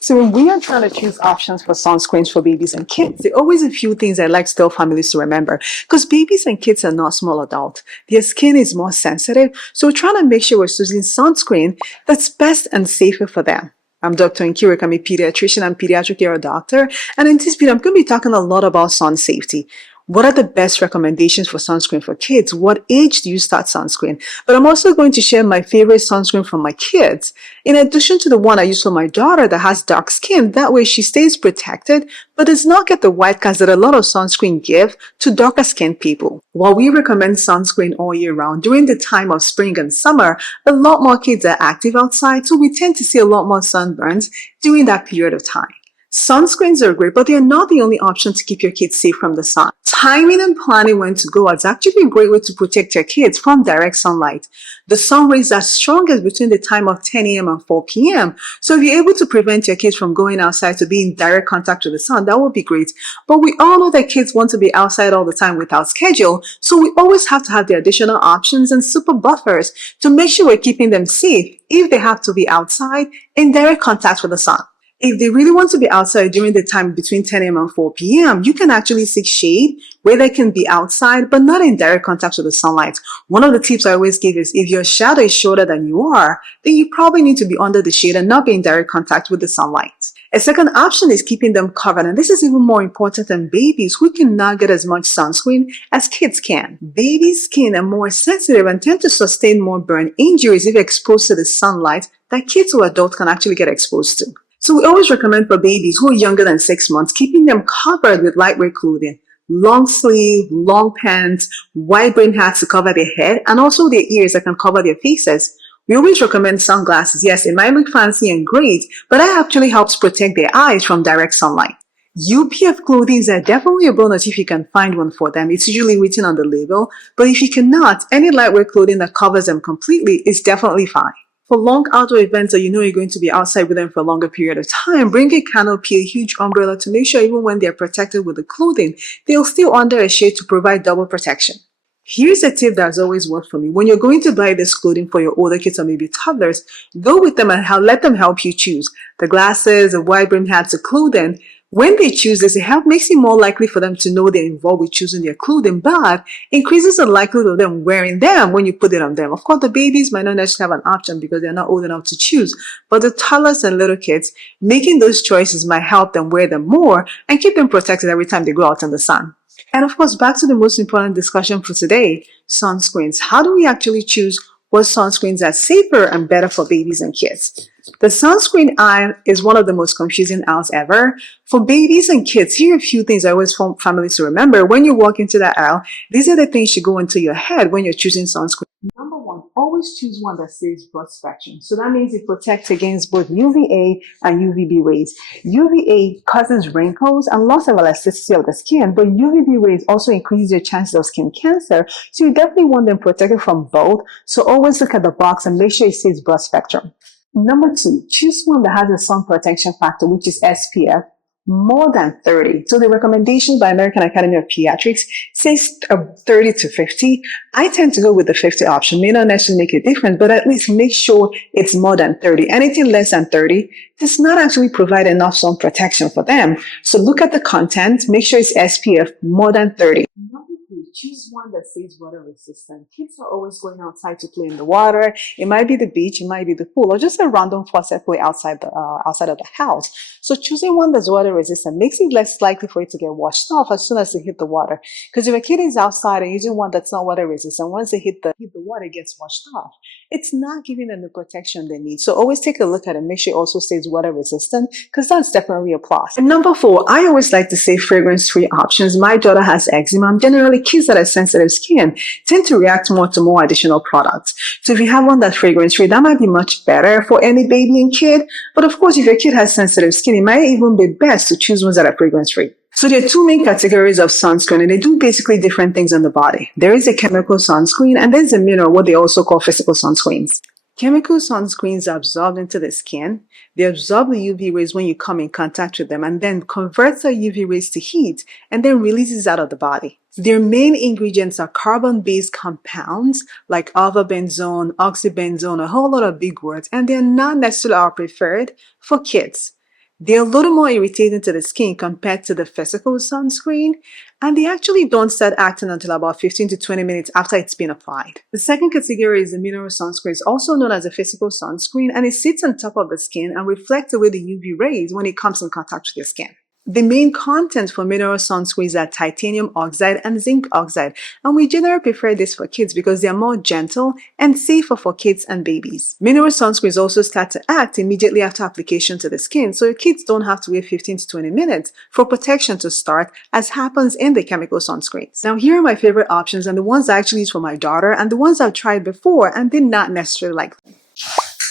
So when we are trying to choose options for sunscreens for babies and kids, there are always a few things I like to tell families to remember. Because babies and kids are not small adults. Their skin is more sensitive. So we're trying to make sure we're choosing sunscreen that's best and safer for them. I'm Dr. Nkirik. I'm a pediatrician and pediatric area doctor. And in this video, I'm going to be talking a lot about sun safety. What are the best recommendations for sunscreen for kids? What age do you start sunscreen? But I'm also going to share my favorite sunscreen for my kids, in addition to the one I use for my daughter that has dark skin. That way she stays protected, but does not get the white cast that a lot of sunscreen give to darker skinned people. While we recommend sunscreen all year round, during the time of spring and summer, a lot more kids are active outside, so we tend to see a lot more sunburns during that period of time. Sunscreens are great, but they're not the only option to keep your kids safe from the sun. Timing and planning when to go out is actually a great way to protect your kids from direct sunlight. The sun rays are strongest between the time of 10 a.m. and 4 p.m. So if you're able to prevent your kids from going outside to be in direct contact with the sun, that would be great. But we all know that kids want to be outside all the time without schedule, so we always have to have the additional options and super buffers to make sure we're keeping them safe if they have to be outside in direct contact with the sun. If they really want to be outside during the time between 10 a.m. and 4 p.m., you can actually seek shade where they can be outside, but not in direct contact with the sunlight. One of the tips I always give is if your shadow is shorter than you are, then you probably need to be under the shade and not be in direct contact with the sunlight. A second option is keeping them covered, and this is even more important than babies who cannot get as much sunscreen as kids can. Babies' skin are more sensitive and tend to sustain more burn injuries if exposed to the sunlight that kids or adults can actually get exposed to. So we always recommend for babies who are younger than 6 months, keeping them covered with lightweight clothing, long sleeve, long pants, wide brim hats to cover their head, and also their ears that can cover their faces. We always recommend sunglasses. Yes, it might look fancy and great, but that actually helps protect their eyes from direct sunlight. UPF clothing is definitely a bonus if you can find one for them. It's usually written on the label, but if you cannot, any lightweight clothing that covers them completely is definitely fine. For long outdoor events that you know you're going to be outside with them for a longer period of time, bring a canopy, a huge umbrella to make sure even when they're protected with the clothing, they'll still under a shade to provide double protection. Here's a tip that's always worked for me. When you're going to buy this clothing for your older kids or maybe toddlers, go with them and let them help you choose the glasses, the wide brim hats, the clothing. When they choose this, makes it more likely for them to know they're involved with choosing their clothing, but increases the likelihood of them wearing them when you put it on them. Of course, the babies might not necessarily have an option because they're not old enough to choose, but the toddlers and little kids, making those choices might help them wear them more and keep them protected every time they go out in the sun. And of course, back to the most important discussion for today, sunscreens. How do we actually choose what sunscreens are safer and better for babies and kids? The sunscreen aisle is one of the most confusing aisles ever. For babies and kids, here are a few things I always want families to remember. When you walk into that aisle, these are the things that go into your head when you're choosing sunscreen. Number one, always choose one that says broad spectrum. So that means it protects against both UVA and UVB rays. UVA causes wrinkles and loss of elasticity of the skin, but UVB rays also increase your chances of skin cancer. So you definitely want them protected from both. So always look at the box and make sure it says broad spectrum. Number two, choose one that has a sun protection factor, which is SPF, more than 30. So the recommendation by American Academy of Pediatrics says 30 to 50. I tend to go with the 50 option. May not necessarily make a difference, but at least make sure it's more than 30. Anything less than 30 does not actually provide enough sun protection for them. So look at the content, make sure it's SPF more than 30. Choose one that says water resistant. Kids are always going outside to play in the water. It might be the beach, it might be the pool, or just a random faucet play outside of the house. So choosing one that's water resistant makes it less likely for it to get washed off as soon as they hit the water. Because if a kid is outside and using one that's not water resistant, once they hit the water, it gets washed off. It's not giving them the protection they need. So always take a look at it. Make sure it also says water resistant, because that's definitely a plus. And number four, I always like to say fragrance-free options. My daughter has eczema. Generally, kids that have sensitive skin tend to react more to more additional products. So if you have one that's fragrance-free, that might be much better for any baby and kid. But of course, if your kid has sensitive skin, it might even be best to choose ones that are fragrance-free. So there are two main categories of sunscreen, and they do basically different things on the body. There is a chemical sunscreen, and there's a mineral, what they also call physical sunscreens. Chemical sunscreens are absorbed into the skin. They absorb the UV rays when you come in contact with them and then converts the UV rays to heat and then releases out of the body. Their main ingredients are carbon-based compounds like alpha-benzone, oxybenzone, a whole lot of big words, and they're not necessarily our preferred for kids. They're a little more irritating to the skin compared to the physical sunscreen, and they actually don't start acting until about 15 to 20 minutes after it's been applied. The second category is the mineral sunscreen. It's also known as a physical sunscreen, and it sits on top of the skin and reflects away the UV rays when it comes in contact with your skin. The main content for mineral sunscreens are titanium oxide and zinc oxide, and we generally prefer this for kids because they are more gentle and safer for kids and babies. Mineral sunscreens also start to act immediately after application to the skin, so your kids don't have to wait 15 to 20 minutes for protection to start, as happens in the chemical sunscreens. Now, here are my favorite options and the ones I actually use for my daughter and the ones I've tried before and did not necessarily like.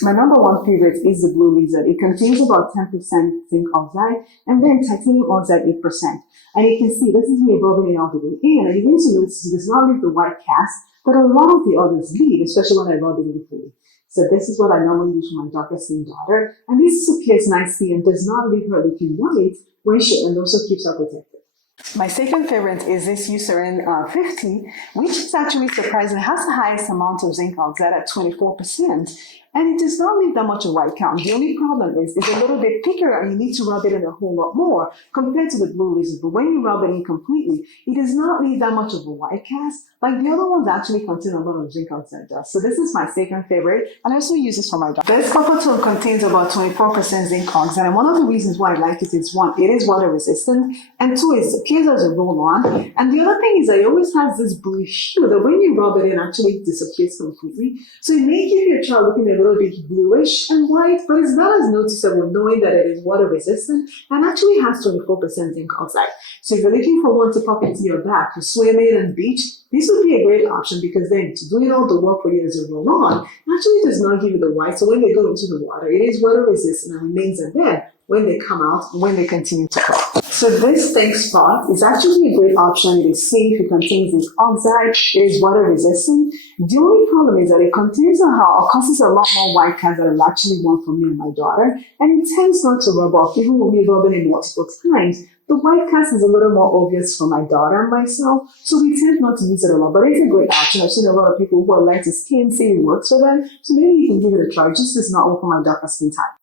My number one favorite is the Blue Lizard. It contains about 10% zinc oxide and then titanium oxide 8%. And you can see this is me rubbing it all the way in. And you're going to notice it does not leave the white cast that a lot of the others leave, especially when I rub it in fully. So this is what I normally use for my darker skinned daughter. And this appears nicely and does not leave her looking white when she, and also keeps her protected. My second favorite is this Eucerin 50, which is actually surprising. It has the highest amount of zinc oxide at 24%. And it does not leave that much of white count. The only problem is it's a little bit thicker and you need to rub it in a whole lot more compared to the Blue Lizard. But when you rub it in completely, it does not leave that much of a white cast. Like the other ones actually contain a lot of zinc oxide dust. So this is my second favorite. And I also use this for my dog. This copper tone contains about 24% zinc oxide. And one of the reasons why I like it is one, it is water resistant. And two, it appears as a roll-on. And the other thing is that it always has this bluish hue that when you rub it in, actually disappears completely. So it may give your child looking a little bit bluish and white, but it's not as noticeable knowing that it is water resistant and actually has 24% zinc oxide. So if you're looking for one to pop into your bag for swimming and beach, this would be a great option because then doing all the work for you as a roll-on actually does not give you the white. So when they go into the water, it is water resistant and remains in there when they come out, when they continue to grow. So this tank spot is actually a great option. It is safe, it contains zinc oxide, it is water resistant. The only problem is that it contains or causes a lot more white cast that I actually want for me and my daughter, and it tends not to rub off even when we rub it in multiple times. The white cast is a little more obvious for my daughter and myself, so we tend not to use it a lot, but it's a great option. I've seen a lot of people who are lighter skin say it works for them, so maybe you can give it a try. It just does not work for my darker skin type.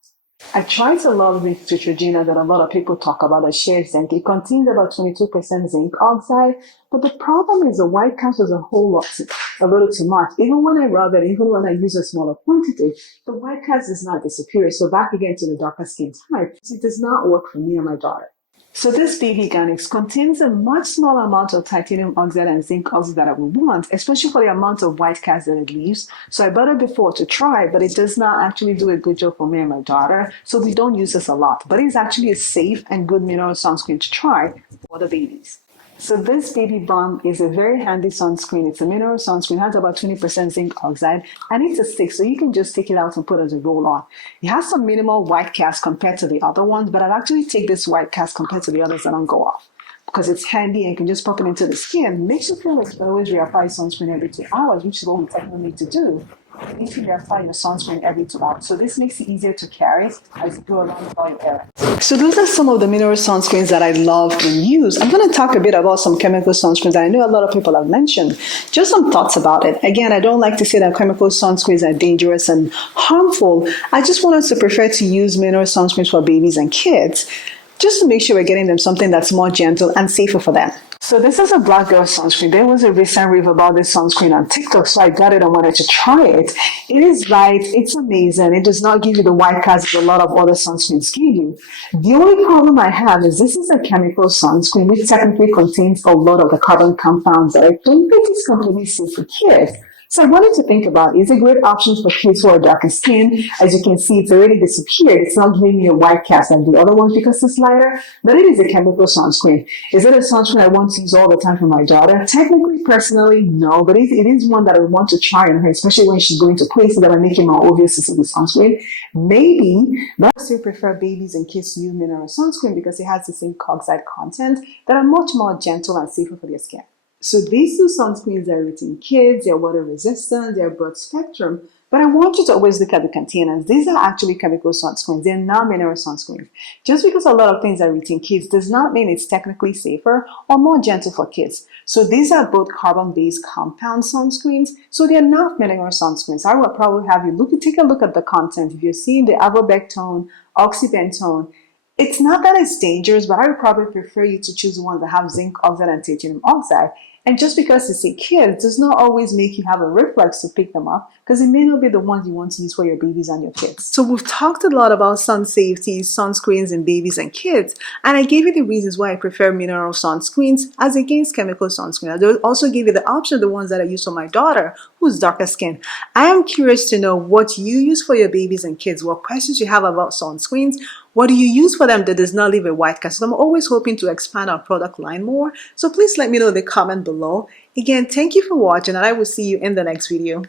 I tried to love the Neutrogena that a lot of people talk about that shares zinc. It contains about 22% zinc oxide, but the problem is the white cast is a little too much. Even when I rub it, even when I use a smaller quantity, the white cast does not disappear. So back again to the darker skin type, it does not work for me and my daughter. So this baby Garnix contains a much smaller amount of titanium oxide and zinc oxide that I would want, especially for the amount of white cast that it leaves. So I bought it before to try, but it does not actually do a good job for me and my daughter. So we don't use this a lot, but it's actually a safe and good mineral sunscreen to try for the babies. So this baby balm is a very handy sunscreen. It's a mineral sunscreen, it has about 20% zinc oxide, and it's a stick, so you can just take it out and put it as a roll-on. It has some minimal white cast compared to the other ones, but I'd actually take this white cast compared to the others that don't go off because it's handy and you can just pop it into the skin. Makes you feel like you always reapply sunscreen every 2 hours, which is what we technically need to do. If you reapply your sunscreen every 2 hours. So this makes it easier to carry as you go around about your errands. So those are some of the mineral sunscreens that I love and use. I'm going to talk a bit about some chemical sunscreens that I know a lot of people have mentioned. Just some thoughts about it. Again, I don't like to say that chemical sunscreens are dangerous and harmful. I just want us to prefer to use mineral sunscreens for babies and kids, just to make sure we're getting them something that's more gentle and safer for them. So this is a Black Girl sunscreen. There was a recent review about this sunscreen on TikTok, so I got it and wanted to try it. It is light, it's amazing. It does not give you the white cast that a lot of other sunscreens give you. The only problem I have is this is a chemical sunscreen, which technically contains a lot of the carbon compounds that I don't think is completely safe for kids. So I wanted to think about, is it a great option for kids who are darker skin? As you can see, it's already disappeared. It's not giving me a white cast like the other ones because it's lighter, but it is a chemical sunscreen. Is it a sunscreen I want to use all the time for my daughter? Technically, personally, no, but it is one that I want to try on her, especially when she's going to places that are making more obvious to see the sunscreen. Maybe, but I still prefer babies and kids to use mineral sunscreen because it has the same oxide content that are much more gentle and safer for their skin. So these two sunscreens are written kids, they're water resistant, they're broad spectrum, but I want you to always look at the containers. These are actually chemical sunscreens, they're not mineral sunscreens. Just because a lot of things are written kids does not mean it's technically safer or more gentle for kids. So these are both carbon-based compound sunscreens, so they're not mineral sunscreens. I would probably have you take a look at the content. If you're seeing the avobectone, oxybentone, It's not that it's dangerous, but I would probably prefer you to choose ones that have zinc oxide and titanium oxide. And just because it's a kid does not always make you have a reflex to pick them up because it may not be the ones you want to use for your babies and your kids. So we've talked a lot about sun safety, sunscreens in babies and kids, and I gave you the reasons why I prefer mineral sunscreens as against chemical sunscreen. I also gave you the option of the ones that I use for my daughter who's darker skin. I am curious to know what you use for your babies and kids, what questions you have about sunscreens. What do you use for them that does not leave a white cast? I'm always hoping to expand our product line more. So please let me know in the comment below. Again, thank you for watching and I will see you in the next video.